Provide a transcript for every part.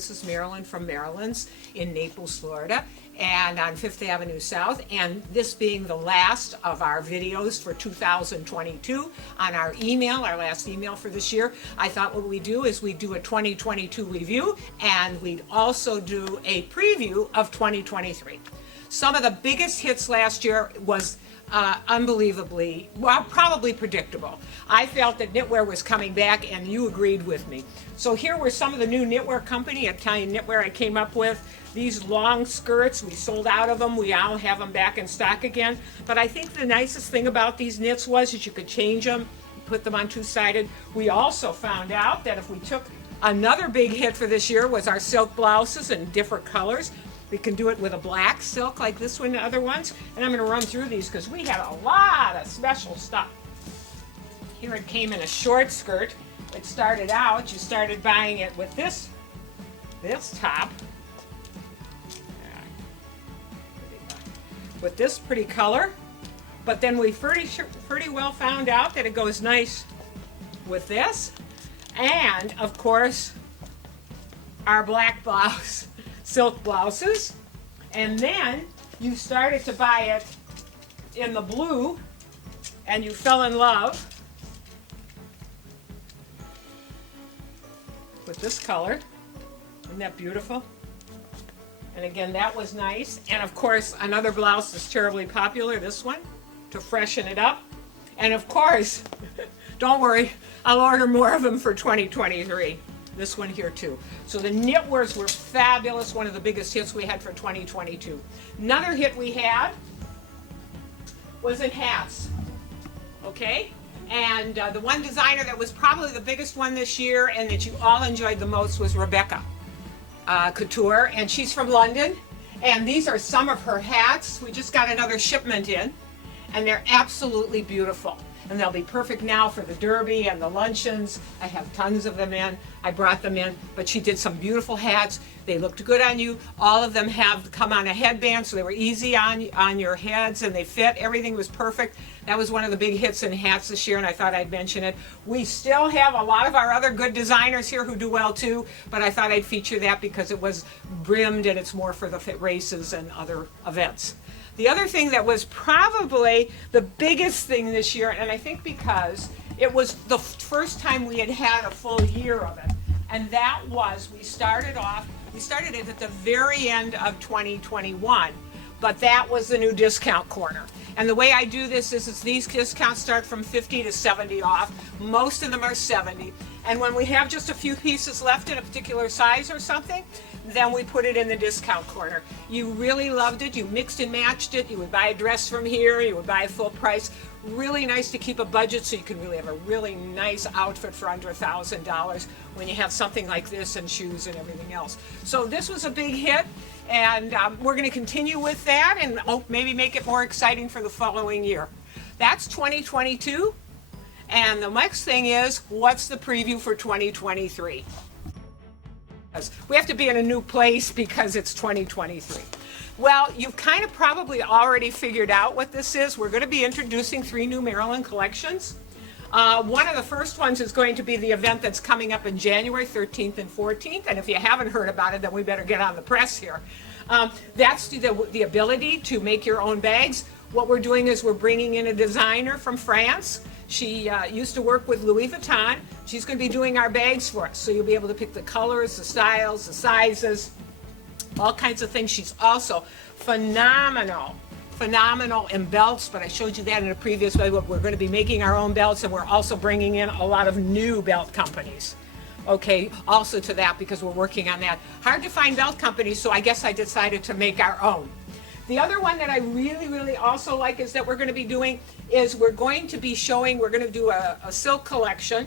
This is Marilyn from Marilyn's in Naples, Florida, and on Fifth Avenue South. And this being the last of our videos for 2022 on our email, our last email for this year, I thought what we'd do is we'd do a 2022 review, and we'd also do a preview of 2023. Some of the biggest hits last year was unbelievably, well, probably predictable. I felt that knitwear was coming back, and you agreed with me. So here were some of the new knitwear company, Italian knitwear, I came up with. These long skirts, we sold out of them. We all have them back in stock again. But I think the nicest thing about these knits was that you could change them, put them on two-sided. We also found out that if we took another big hit for this year was our silk blouses in different colors. We can do it with a black silk like this one and other ones. And I'm going to run through these because we had a lot of special stuff. Here it came in a short skirt. It started out, you started buying it with this top. With this pretty color. But then we pretty well found out that it goes nice with this. And, of course, our black blouse. Silk blouses, and then you started to buy it in the blue and you fell in love with this color. Isn't that beautiful? And again, that was nice. And of course, another blouse is terribly popular, this one, to freshen it up. And of course, don't worry, I'll order more of them for 2023. This one here too. So the knitwears were fabulous, one of the biggest hits we had for 2022. Another hit we had was in hats, okay? And the one designer that was probably the biggest one this year and that you all enjoyed the most was Rebecca Couture, and she's from London. And these are some of her hats. We just got another shipment in, and they're absolutely beautiful. And they'll be perfect now for the derby and the luncheons. I have tons of them in. I brought them in, but she did some beautiful hats. They looked good on you. All of them have come on a headband, so they were easy on your heads, and they fit. Everything was perfect. That was one of the big hits in hats this year, and I thought I'd mention it. We still have a lot of our other good designers here who do well too, but I thought I'd feature that because it was brimmed and it's more for the races and other events. The other thing that was probably the biggest thing this year, and I think because it was the first time we had a full year of it, and that was we started it at the very end of 2021, but that was the new discount corner. And the way I do this is these discounts start from 50 to 70 off. Most of them are 70. And when we have just a few pieces left in a particular size or something, then we put it in the discount corner. You really loved it. You mixed and matched it. You would buy a dress from here. You would buy a full price. Really nice to keep a budget so you can really have a really nice outfit for under $1,000 when you have something like this and shoes and everything else. So this was a big hit, and we're going to continue with that and maybe make it more exciting for the following year. That's 2022. And the next thing is, what's the preview for 2023? We have to be in a new place because it's 2023. Well, you've kind of probably already figured out what this is. We're going to be introducing 3 new Marilyn collections. One of the first ones is going to be the event that's coming up in January 13th and 14th. And if you haven't heard about it, then we better get on the press here. That's the ability to make your own bags. What we're doing is we're bringing in a designer from France. She used to work with Louis Vuitton. She's going to be doing our bags for us. So you'll be able to pick the colors, the styles, the sizes, all kinds of things. She's also phenomenal in belts, but I showed you that in a previous way. We're going to be making our own belts, and we're also bringing in a lot of new belt companies. Okay, also to that, because we're working on that. Hard to find belt companies, so I guess I decided to make our own. The other one that I really also like is that we're going to be doing is we're going to do a silk collection.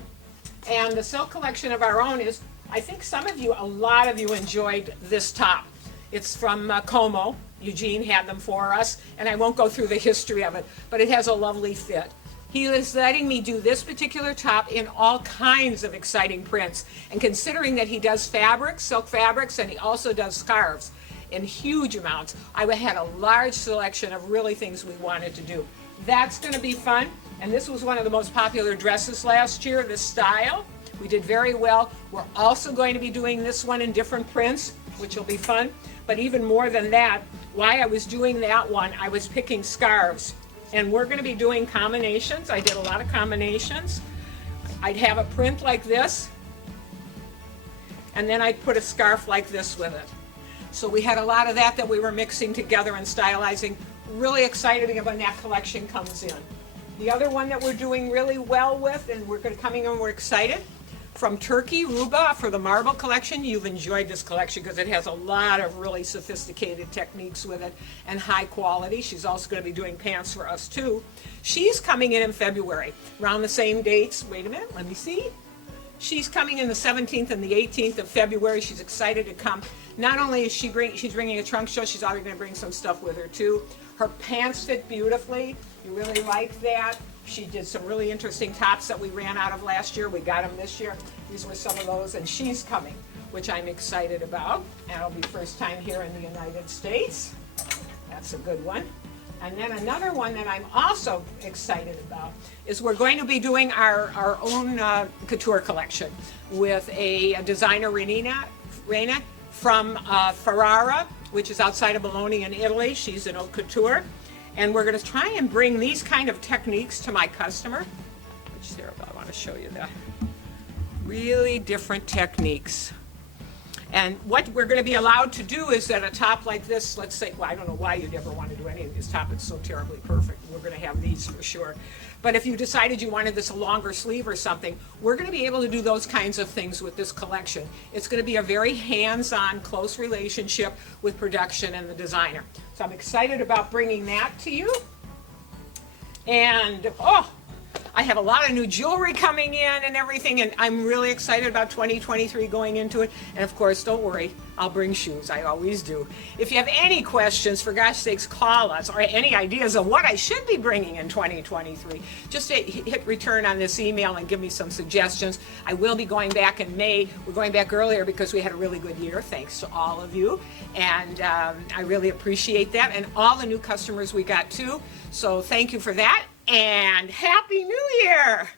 And the silk collection of our own is, I think a lot of you enjoyed this top. It's from Como. Eugene had them for us, and I won't go through the history of it, but it has a lovely fit. He is letting me do this particular top in all kinds of exciting prints. And considering that he does fabrics, silk fabrics, and he also does scarves in huge amounts, I had a large selection of really things we wanted to do. That's going to be fun. And this was one of the most popular dresses last year, this style. We did very well. We're also going to be doing this one in different prints, which will be fun. But even more than that, while I was doing that one, I was picking scarves. And we're going to be doing combinations. I did a lot of combinations. I'd have a print like this, and then I'd put a scarf like this with it. So we had a lot of that we were mixing together and stylizing. Really excited when that collection comes in. The other one that we're doing really well with, and we're going to coming in, we're excited, from Turkey, Ruba, for the marble collection. You've enjoyed this collection because it has a lot of really sophisticated techniques with it and high quality. She's also going to be doing pants for us too. She's coming in February, around the same dates. Wait a minute, let me see. She's coming in the 17th and the 18th of February. She's excited to come. Not only is she's bringing a trunk show, she's already going to bring some stuff with her too. Her pants fit beautifully. You really like that. She did some really interesting tops that we ran out of last year. We got them this year. These were some of those, and she's coming, which I'm excited about. And it'll be first time here in the United States. That's a good one. And then another one that I'm also excited about is we're going to be doing our own couture collection with a designer, Reina from Ferrara, which is outside of Bologna in Italy. She's an haute couture. And we're going to try and bring these kind of techniques to my customer. Which there, I want to show you that. Really different techniques. And what we're going to be allowed to do is that a top like this, let's say, well, I don't know why you'd ever want to do any of these top. It's so terribly perfect. We're going to have these for sure. But if you decided you wanted this a longer sleeve or something, we're going to be able to do those kinds of things with this collection. It's going to be a very hands-on, close relationship with production and the designer. So I'm excited about bringing that to you. And, oh, I have a lot of new jewelry coming in and everything, and I'm really excited about 2023 going into it. And of course, don't worry, I'll bring shoes. I always do. If you have any questions, for gosh sakes, call us, or any ideas of what I should be bringing in 2023, just hit return on this email and give me some suggestions. I will be going back in May. We're going back earlier because we had a really good year, thanks to all of you. And I really appreciate that, and all the new customers we got too. So thank you for that. And Happy New Year!